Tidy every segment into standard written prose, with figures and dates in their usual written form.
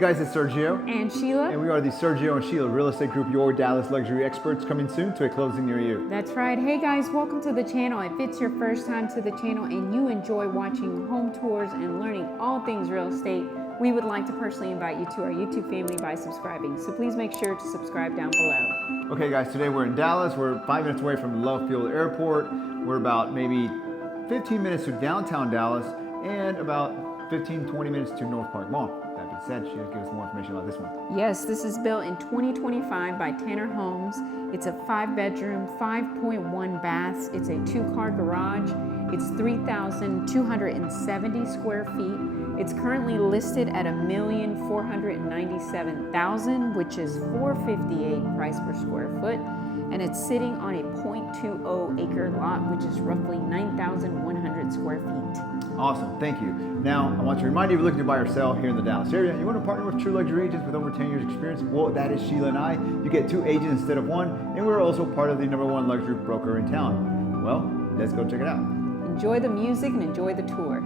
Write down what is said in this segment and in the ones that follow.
guys, it's Sergio. And Sheila. And we are the Sergio and Sheila Real Estate Group, your Dallas luxury experts, coming soon to a closing near you. That's right. Hey guys, welcome to the channel. If it's your first time to the channel and you enjoy watching home tours and learning all things real estate, we would like to personally invite you to our YouTube family by subscribing. So please make sure to subscribe down below. Okay guys, today we're in Dallas. We're 5 minutes away from Love Field Airport. We're about maybe 15 minutes to downtown Dallas and about 15-20 minutes to North Park Mall. That being said, Sheila, give us more information about this one. Yes, this is built in 2025 by Tanner Homes. It's a 5-bedroom, 5.1 baths. It's a 2-car garage. It's 3,270 square feet. It's currently listed at $1,497,000, which is $458 price per square foot. And it's sitting on a 0.20 acre lot, which is roughly 9,100 square feet. Awesome, thank you. Now, I want to remind you, if you're looking to buy or sell here in the Dallas area, you want to partner with true luxury agents with over 10 years experience, well, that is Sheila and I. You get 2 agents instead of 1, and we're also part of the #1 luxury broker in town. Well, let's go check it out. Enjoy the music and enjoy the tour.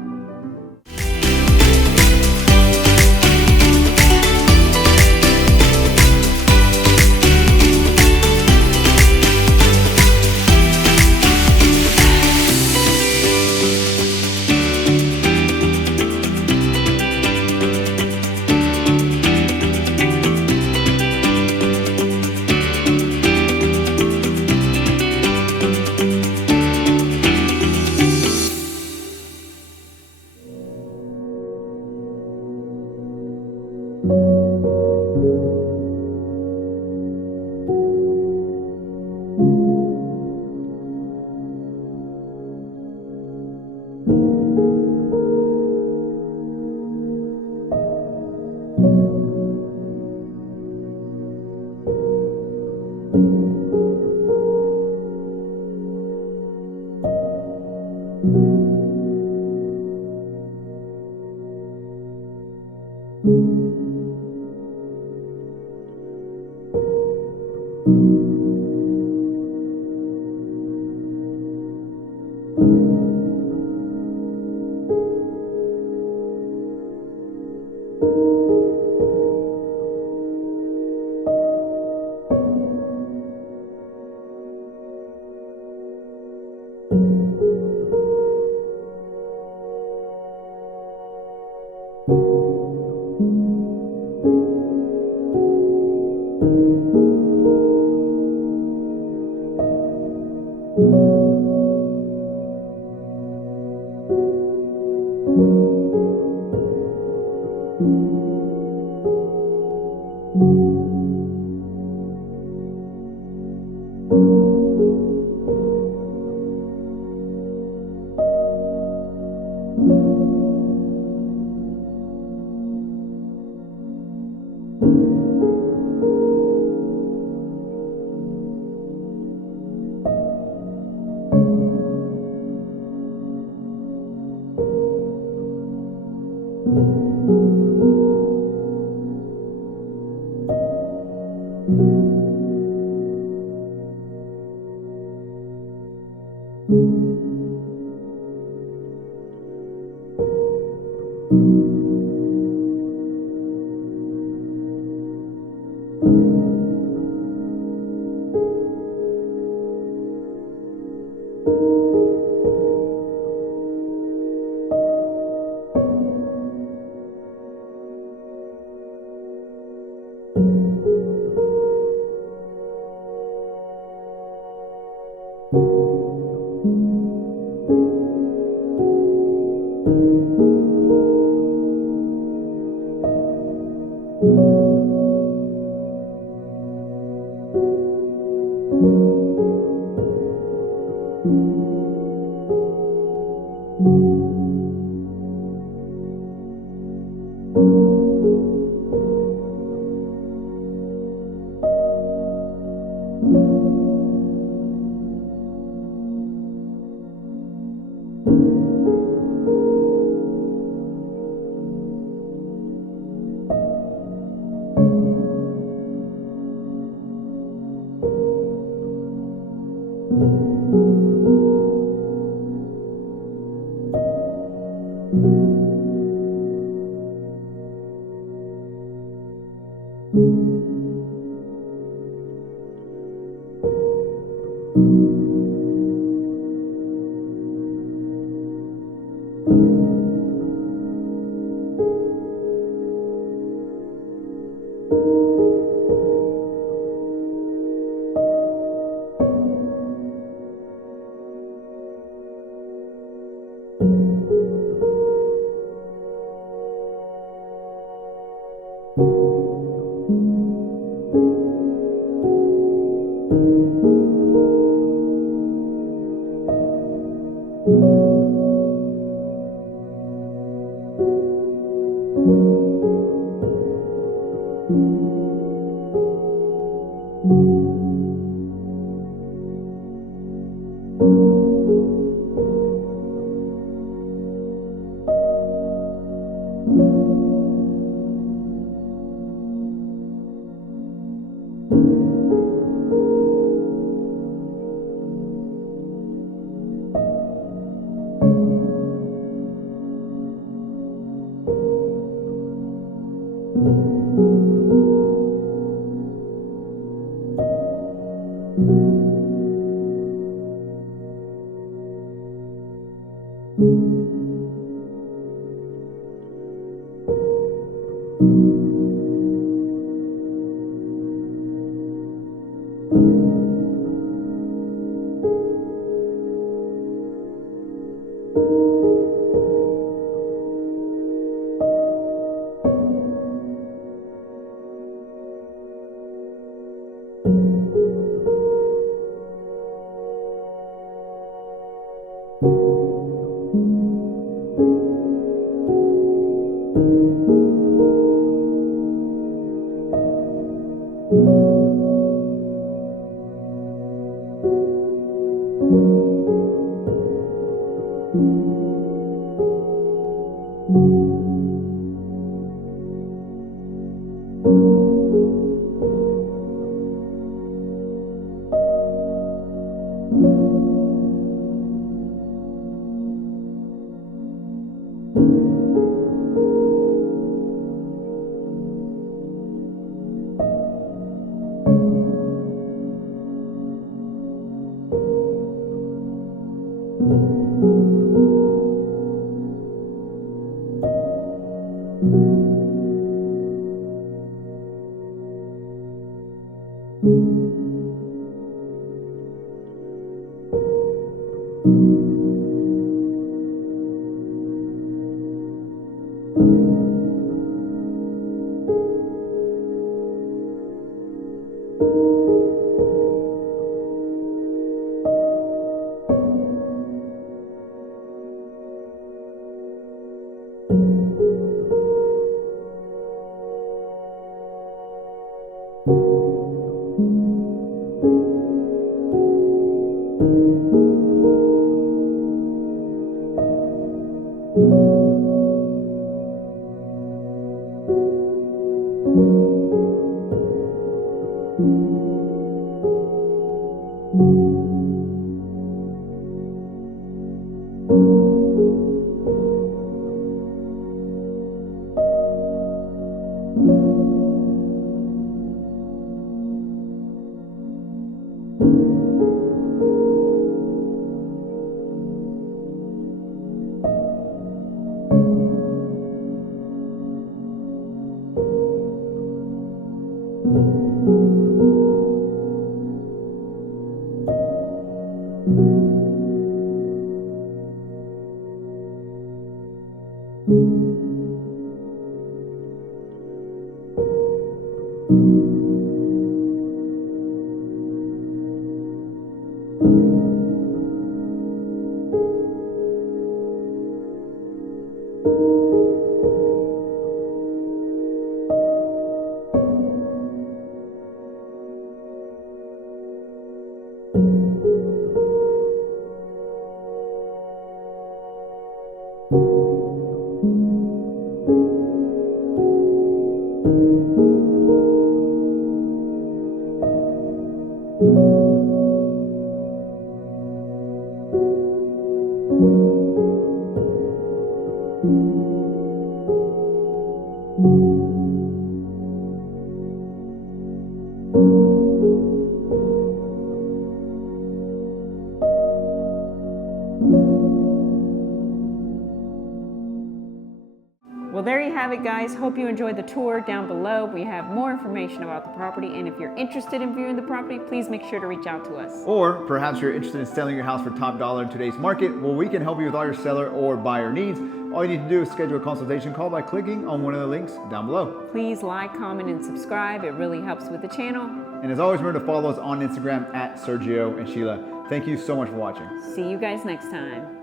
Well, there you have it, guys. Hope you enjoyed the tour. Down below, we have more information about the property, and if you're interested in viewing the property, please make sure to reach out to us. Or perhaps you're interested in selling your house for top dollar in today's market. Well, we can help you with all your seller or buyer needs. All you need to do is schedule a consultation call by clicking on one of the links down below. Please like, comment, and subscribe. It really helps with the channel. And as always, remember to follow us on Instagram at Sergio and Sheila. Thank you so much for watching. See you guys next time.